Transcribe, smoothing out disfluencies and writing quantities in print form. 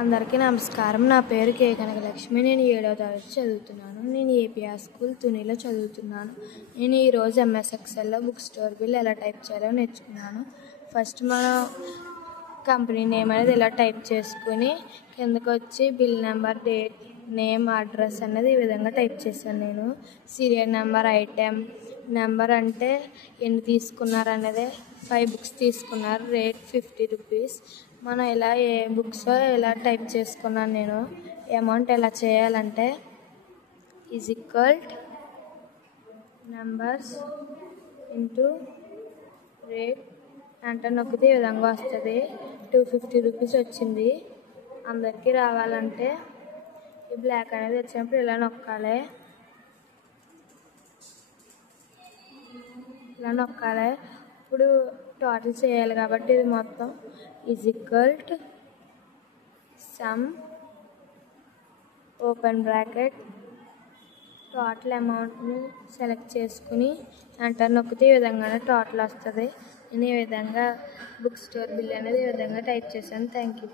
అందరికీ నమస్కారం. నా పేరు కే కనకలక్ష్మి. నేను 7వ తరగతి చదువుతున్నాను. నేను ఏపీఆర్ స్కూల్ తునిలో చదువుతున్నాను. నేను ఈరోజు ఎంఎస్ ఎక్సెల్లో బుక్ స్టోర్ బిల్ ఎలా టైప్ చేయాలో నేర్చుకున్నాను. ఫస్ట్ మనం కంపెనీ నేమ్ అనేది ఇలా టైప్ చేసుకుని కిందకు వచ్చి bill number, date, name, address అనేది ఈ విధంగా టైప్ చేశాను. నేను సీరియల్ నెంబర్, ఐటెం నెంబర్ అంటే ఎన్ని తీసుకున్నారు అనేది 5 బుక్స్ తీసుకున్నారు, రేట్ 50 రూపీస్. మనం ఇలా ఏ బుక్స్ ఇలా టైప్ చేసుకున్నాను. నేను అమౌంట్ ఎలా చేయాలంటే is equal numbers into rate enter నొక్కితే ఈ విధంగా వస్తుంది. 250 రూపీస్ వచ్చింది. అందరికీ రావాలంటే ఈ బ్లాక్ అనేది వచ్చినప్పుడు ఇలా నొక్కాలి. ఇలా నొక్కాలి. ఇప్పుడు టోటల్ చేయాలి కాబట్టి ఇది మొత్తం is equal to some open bracket total అమౌంట్ని సెలెక్ట్ చేసుకుని ఎంటర్ నొక్కితే ఈ విధంగానే టోటల్ వస్తుంది. నేను ఈ విధంగా బుక్ స్టోర్ బిల్ అనేది ఈ విధంగా టైప్ చేశాను. Thank you.